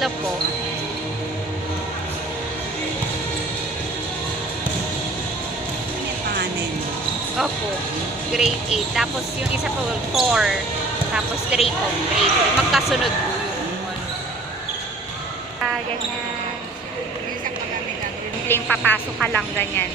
Tatlo po. Panin. Opo. Grade 8. Tapos yung isa po, 4. Tapos 3 po. Grade 3. Magkasunod po yung ganyan. Isa pa kami gagawin. Simpleng papasok ka lang ganyan.